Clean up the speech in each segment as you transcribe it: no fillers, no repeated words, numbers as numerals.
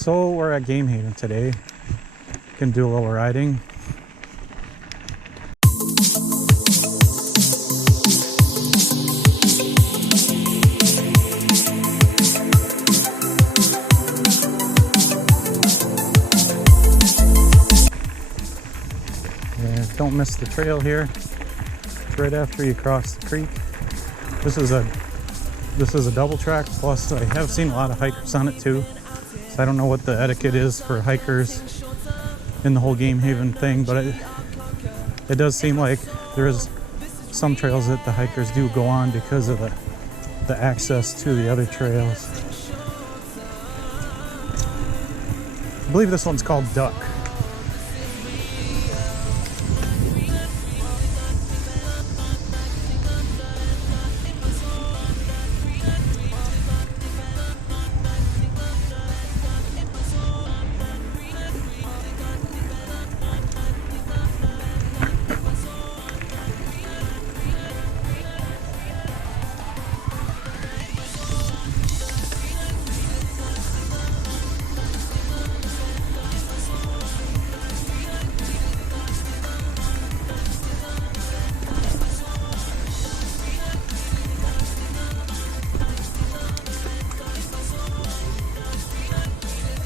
So we're at Gamehaven today. Can do a little riding. Yeah, don't miss the trail here. It's right after you cross the creek. This is a double track, plus I have seen a lot of hikers on it too. So I don't know what the etiquette is for hikers in the whole Gamehaven thing, but it does seem like there is some trails that the hikers do go on because of the access to the other trails. I believe this one's called Duck.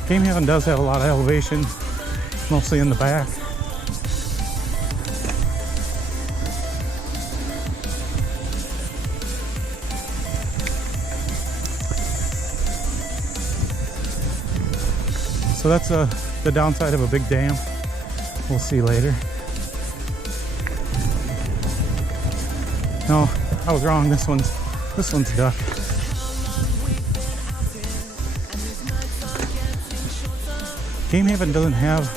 Gamehaven does have a lot of elevation, mostly in the back. So that's the downside of a big dam. We'll see later. No, I was wrong. This one's Duck. Gamehaven doesn't have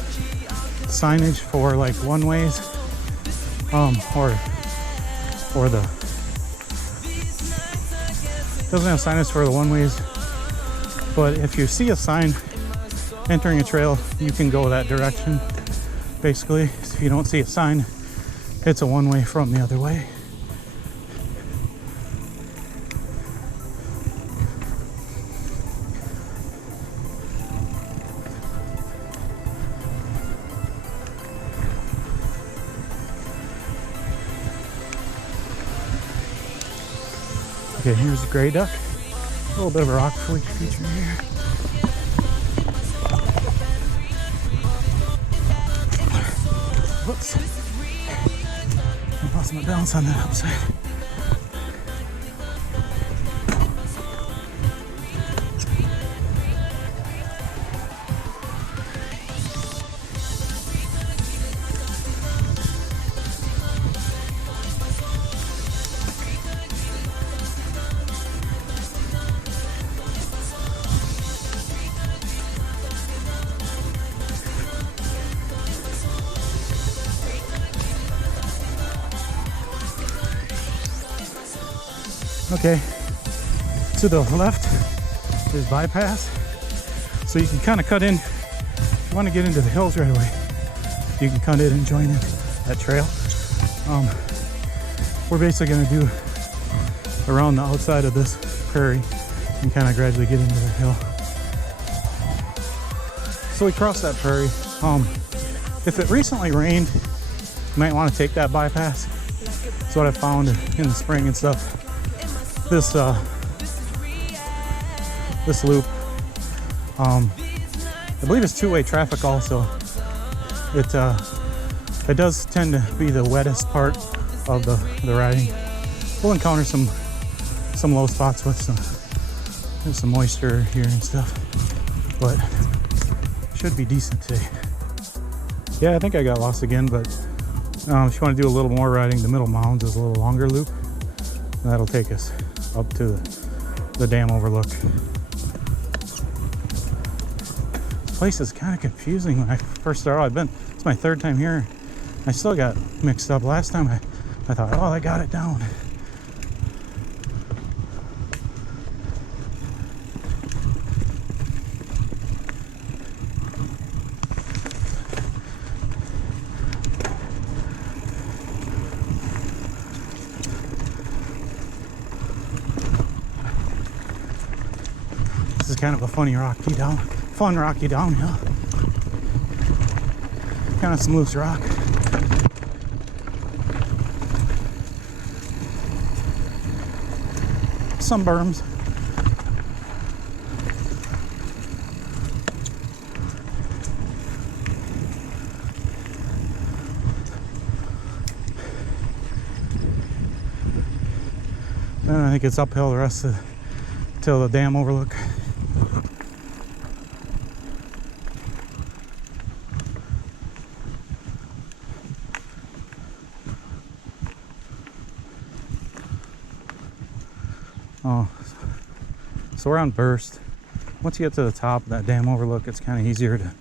signage for like one-ways, doesn't have signage for the one-ways, but if you see a sign entering a trail, you can go that direction. Basically, if you don't see a sign, it's a one-way from the other way. Okay, here's the gray duck. A little bit of a rock feature here. Whoops. I lost my balance on that upside. Okay, to the left is bypass, so you can kind of cut in. If you want to get into the hills right away, you can cut in and join in that trail. We're basically going to do around the outside of this prairie and kind of gradually get into the hill. So we crossed that prairie. If it recently rained, you might want to take that bypass. That's what I found in the spring and stuff. This loop, I believe it's two-way traffic also. It does tend to be the wettest part of the riding. We'll encounter some low spots with some moisture here and stuff, but should be decent today. Yeah, I think I got lost again, but if you want to do a little more riding, the Middle Mounds is a little longer loop. That'll take us up to the dam overlook. This place is kind of confusing. When I first started, it's my third time here. I still got mixed up. Last time I thought, oh, I got it down. This is kind of a funny rocky fun rocky downhill. Kind of some loose rock. Some berms. And I think it's uphill the rest of till the dam overlook. Oh, so we're on Burst. Once you get to the top of that dam overlook, it's kind of easier to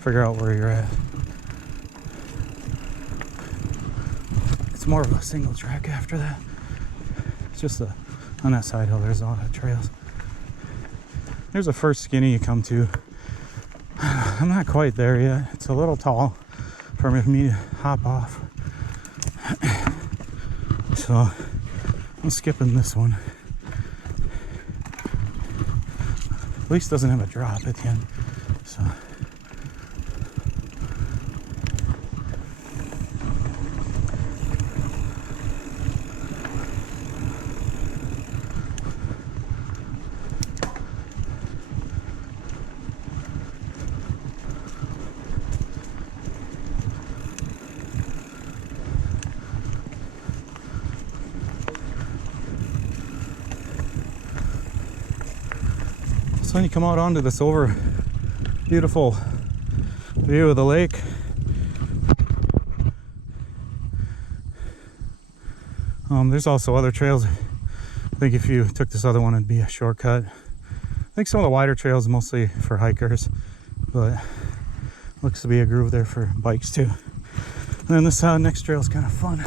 figure out where you're at. It's more of a single track after that. It's just on that side hill, there's a lot of trails. There's the first skinny you come to. I'm not quite there yet. It's a little tall for me to hop off. So I'm skipping this one. At least doesn't have a drop at the end. So So when you come out onto this beautiful view of the lake, there's also other trails. I think if you took this other one, it'd be a shortcut. I think some of the wider trails are mostly for hikers, but looks to be a groove there for bikes too. And then this next trail is kind of fun.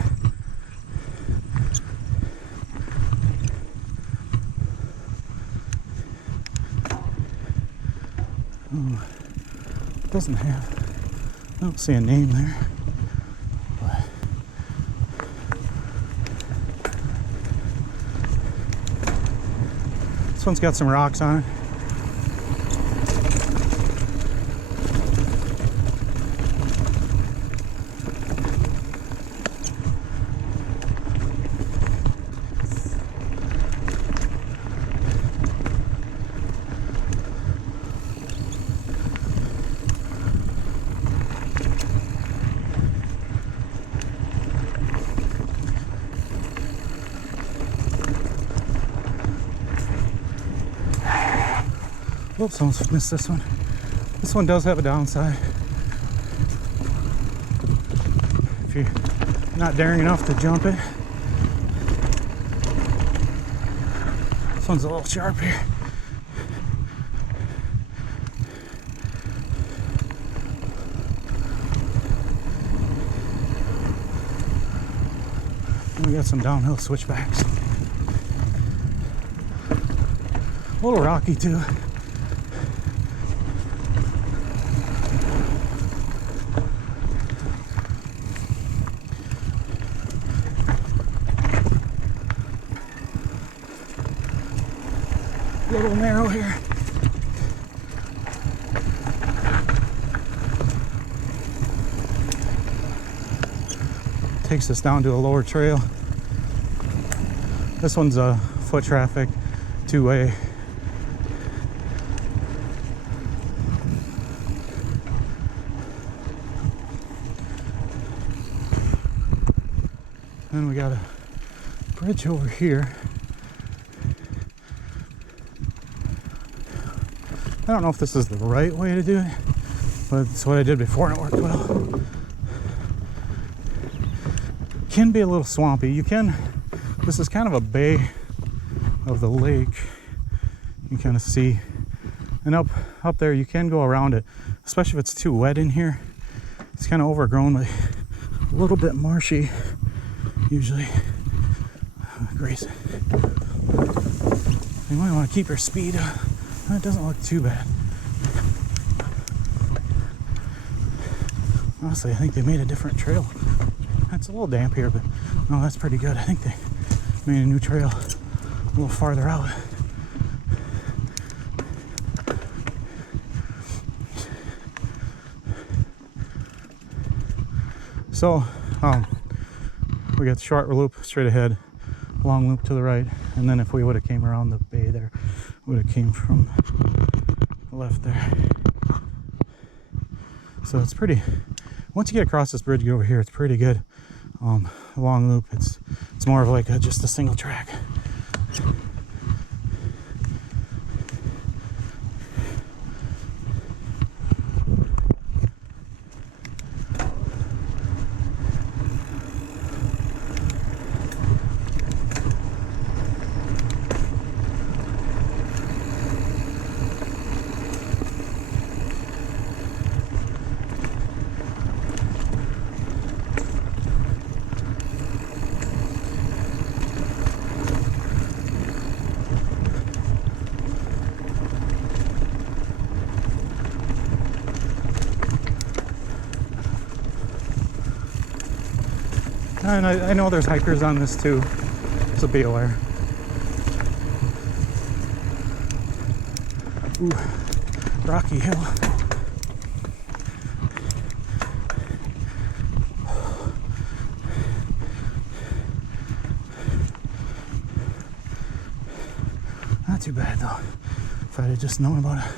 Oh, it doesn't have, I don't see a name there, but this one's got some rocks on it. Oops, almost missed this one. This one does have a downside. If you're not daring enough to jump it. This one's a little sharp here. And we got some downhill switchbacks. A little rocky too. A little narrow here. Takes us down to a lower trail. This one's a foot traffic, two-way. Then we got a bridge over here. I don't know if this is the right way to do it, but it's what I did before and it worked well. Can be a little swampy. This is kind of a bay of the lake. You can kind of see. And up there you can go around it, especially if it's too wet in here. It's kind of overgrown, but a little bit marshy usually. Grace. You might want to keep your speed up. It doesn't look too bad. Honestly, I think they made a different trail. It's a little damp here, but no, that's pretty good. I think they made a new trail a little farther out. So we got the short loop straight ahead, long loop to the right, and then if we would have came around the bay there, would have came from the left there. So it's pretty, once you get across this bridge over here, it's pretty good. Long loop, it's more of like just a single track. And I know there's hikers on this too, so be aware. Ooh, rocky hill. Not too bad though, if I had just known about it,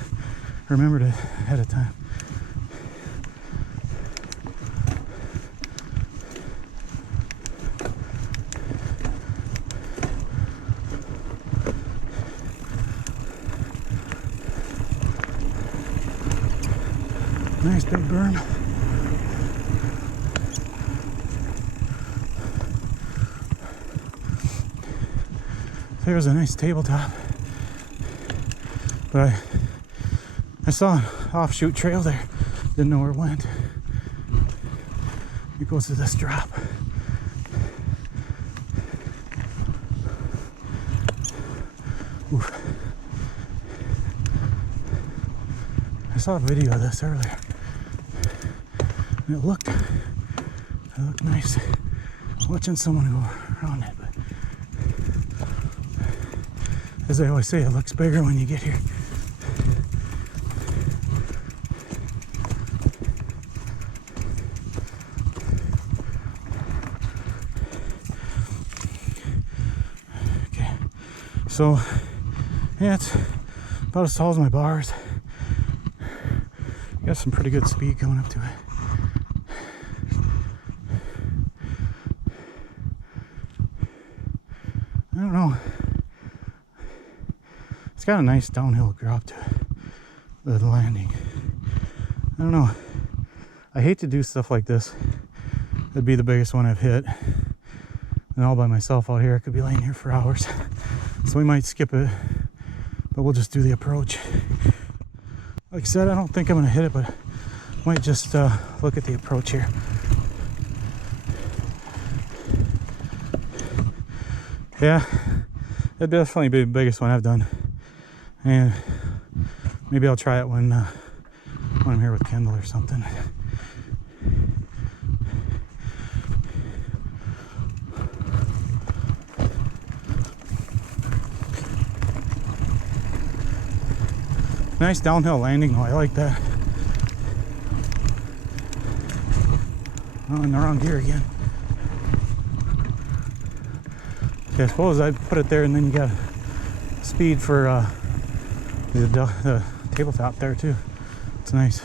remembered it ahead of time. Nice big berm. There's a nice tabletop. But I saw an offshoot trail there. Didn't know where it went. It goes to this drop. Oof. I saw a video of this earlier. And it looked nice. Watching someone go around it, but as I always say, it looks bigger when you get here. Okay, so yeah, it's about as tall as my bars. Got some pretty good speed going up to it. I don't know. It's got a nice downhill drop to it, the landing. I don't know. I hate to do stuff like this. It'd be the biggest one I've hit. And all by myself out here. I could be laying here for hours. So we might skip it, but we'll just do the approach. Like I said, I don't think I'm gonna hit it, but I might just look at the approach here. Yeah, it'd definitely be the biggest one I've done, and maybe I'll try it when I'm here with Kendall or something. Nice downhill landing though, I like that. Oh, in the wrong gear again. Yeah, I suppose I'd put it there and then you got speed for the tabletop there too. It's nice.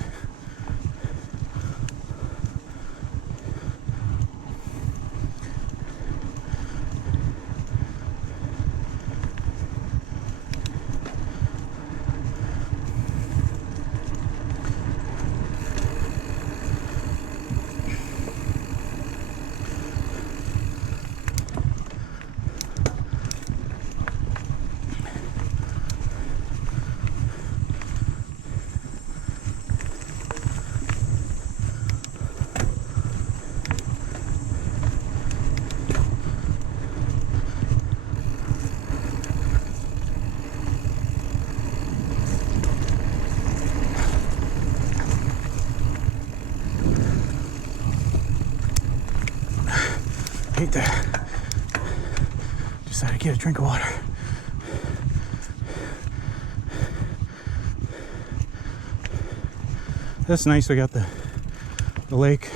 Hate that. Just had to get a drink of water. That's nice. We got the lake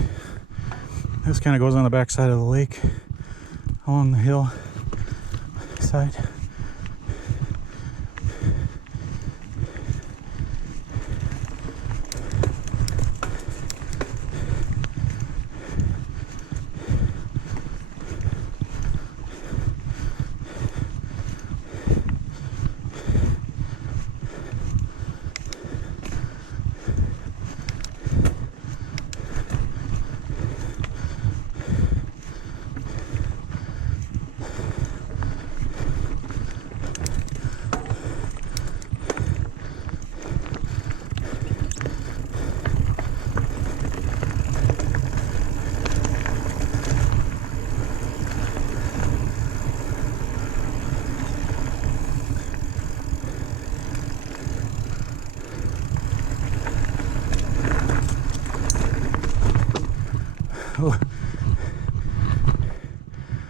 This kind of goes on the back side of the lake, along the hill side.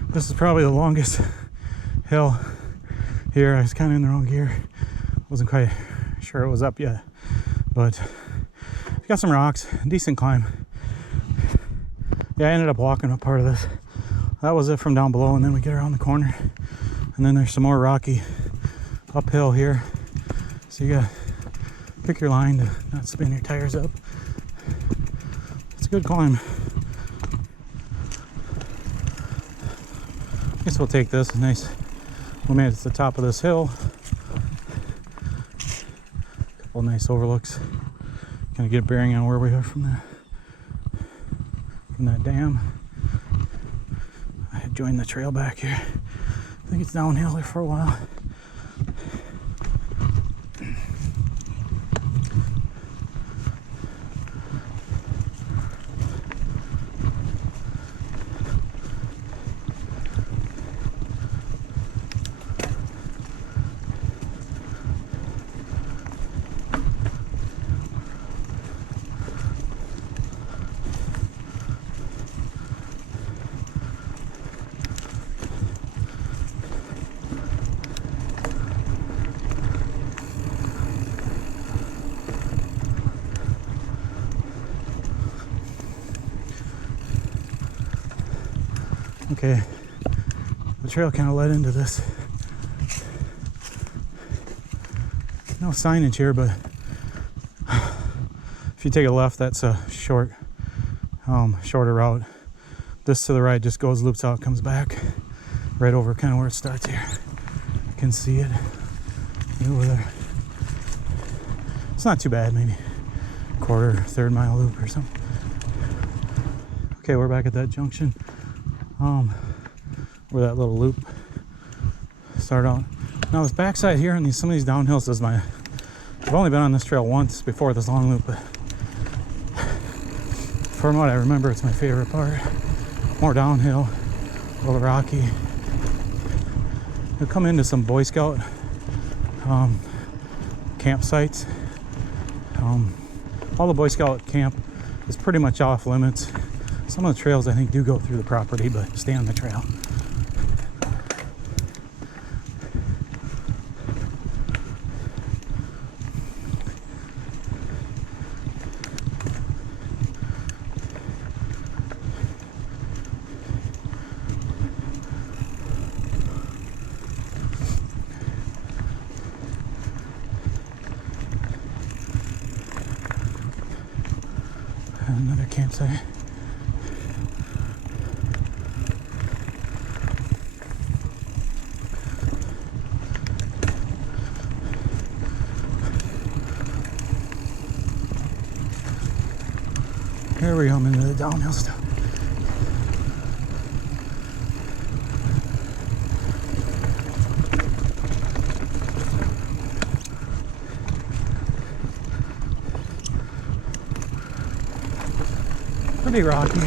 This is probably the longest hill here. I was kind of in the wrong gear. Wasn't quite sure it was up yet, but got some rocks, decent climb. Yeah, I ended up walking up part of this. That was it from down below, and then we get around the corner, and then there's some more rocky uphill here. So you gotta pick your line to not spin your tires up. It's a good climb. I guess we'll take this. Nice. We made it to the top of this hill. A couple of nice overlooks. Kind of get a bearing on where we are from that dam. I had joined the trail back here. I think it's downhill there for a while. Okay, the trail kind of led into this. No signage here, but if you take a left, that's a shorter route. This to the right just goes, loops out, comes back right over kind of where it starts here. You can see it over there. It's not too bad, maybe quarter, third mile loop or something. Okay, we're back at that junction. Where that little loop started out. Now this backside here and some of these downhills is I've only been on this trail once before this long loop, but from what I remember, it's my favorite part. More downhill, a little rocky. You'll come into some Boy Scout campsites. All the Boy Scout camp is pretty much off limits. Some of the trails I think do go through the property, but stay on the trail. Another campsite. Here we go, I'm into the downhill stuff. Pretty rocky.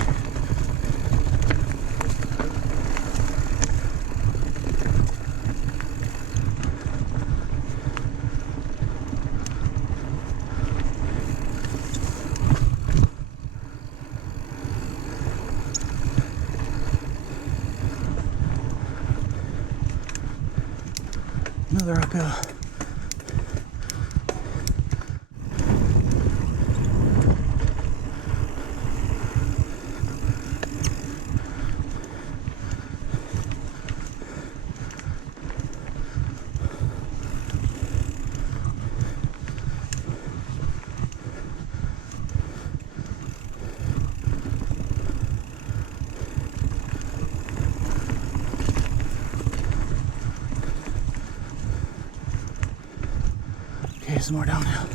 Another uphill. some more downhill.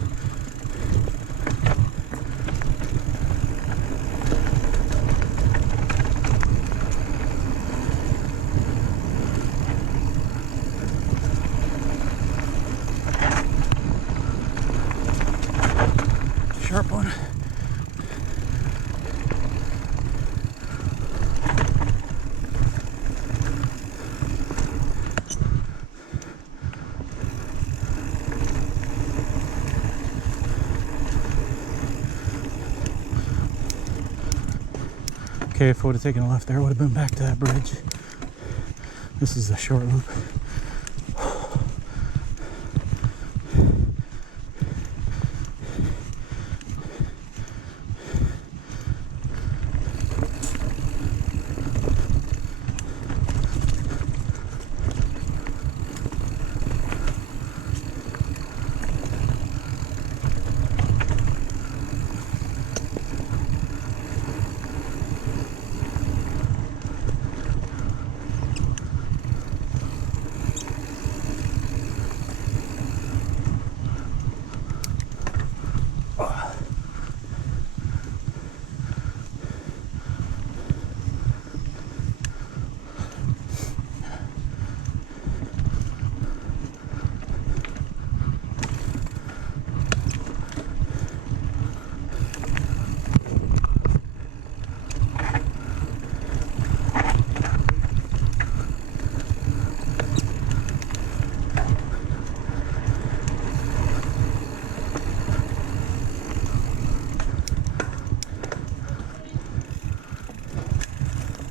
Sharp one. Okay, if I would have taken a left there, I would have been back to that bridge. This is a short loop.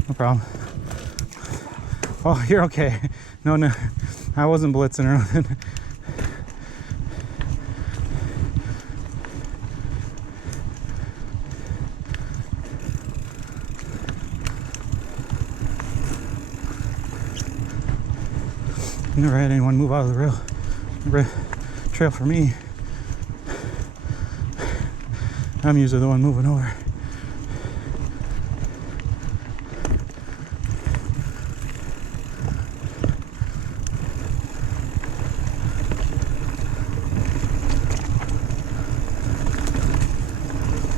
No problem. Oh, you're okay. No, I wasn't blitzing or nothing. Never had anyone move out of the trail for me. I'm usually the one moving over.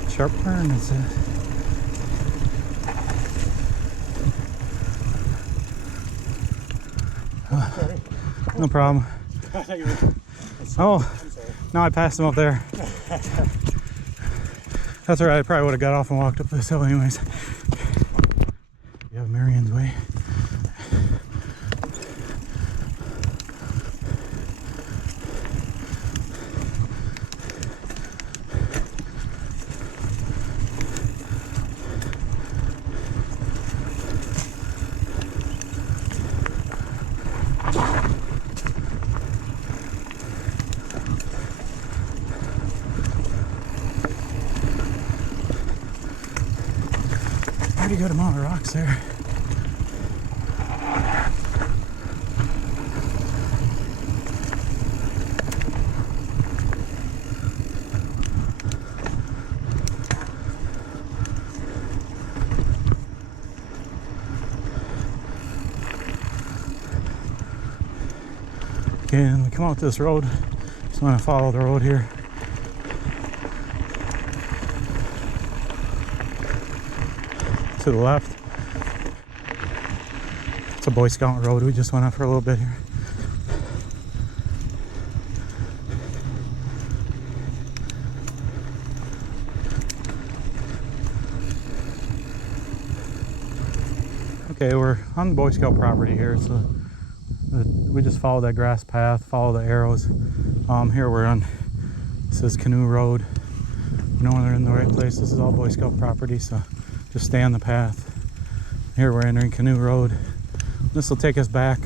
Sharp turn, that's it. No problem. Oh, no, I passed him up there. That's all right. I probably would have got off and walked up this hill anyways. We have Marion's Way. Pretty good amount of rocks there. Okay, and we come out this road. Just want to follow the road here. To the left. It's a Boy Scout road. We just went out for a little bit here. Okay, we're on the Boy Scout property here, so we just follow that grass path, follow the arrows. Here we're on, this is Canoe Road. We know we're in the right place. This is all Boy Scout property, so just stay on the path. Here we're entering Canoe Road. This will take us back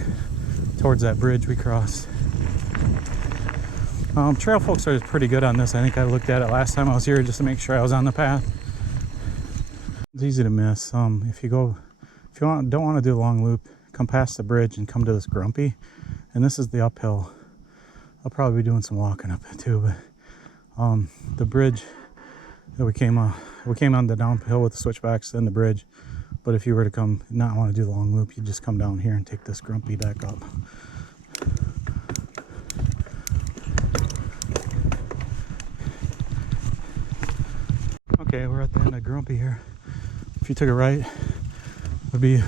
towards that bridge we crossed. Trail folks are pretty good on this. I think I looked at it last time I was here just to make sure I was on the path. It's easy to miss. If you don't want to do a long loop, come past the bridge and come to this Grumpy. And this is the uphill. I'll probably be doing some walking up it too, but the bridge that we came on the downhill with the switchbacks, then the bridge. But if you were to not want to do the long loop, you just come down here and take this Grumpy back up. Okay, we're at the end of Grumpy here. If you took a right, it would be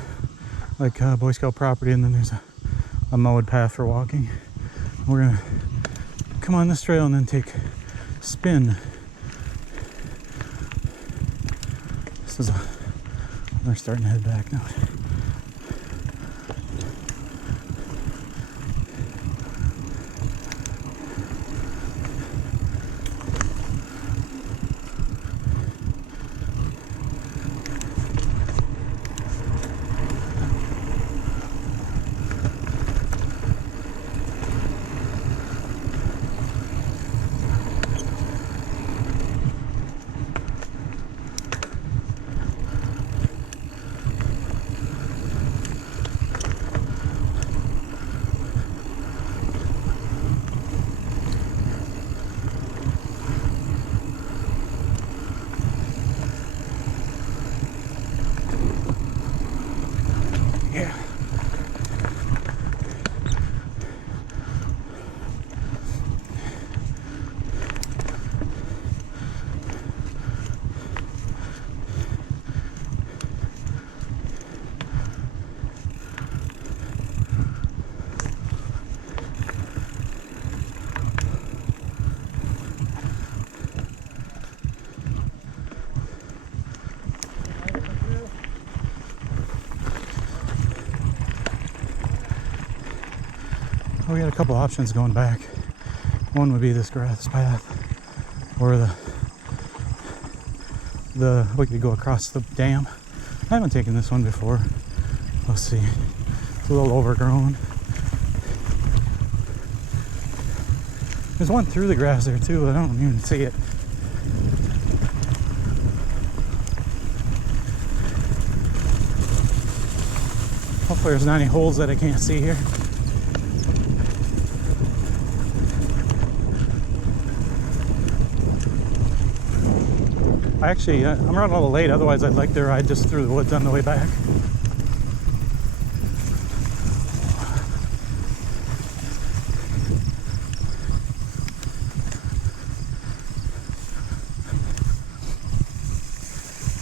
like Boy Scout property, and then there's a mowed path for walking. We're gonna come on this trail and then take spin. We're starting to head back now. We got a couple options going back. One would be this grass path, or we could go across the dam. I haven't taken this one before. Let's see. It's a little overgrown. There's one through the grass there too. I don't even see it. Hopefully there's not any holes that I can't see here. Actually, I'm running a little late, otherwise I'd like to ride just through the woods on the way back.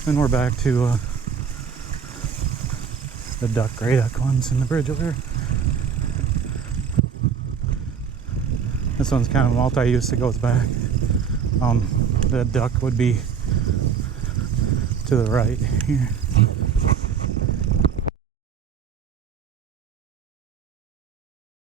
Then we're back to the gray duck ones in the bridge over here. This one's kind of multi-use, it goes back. The duck would be to the right here.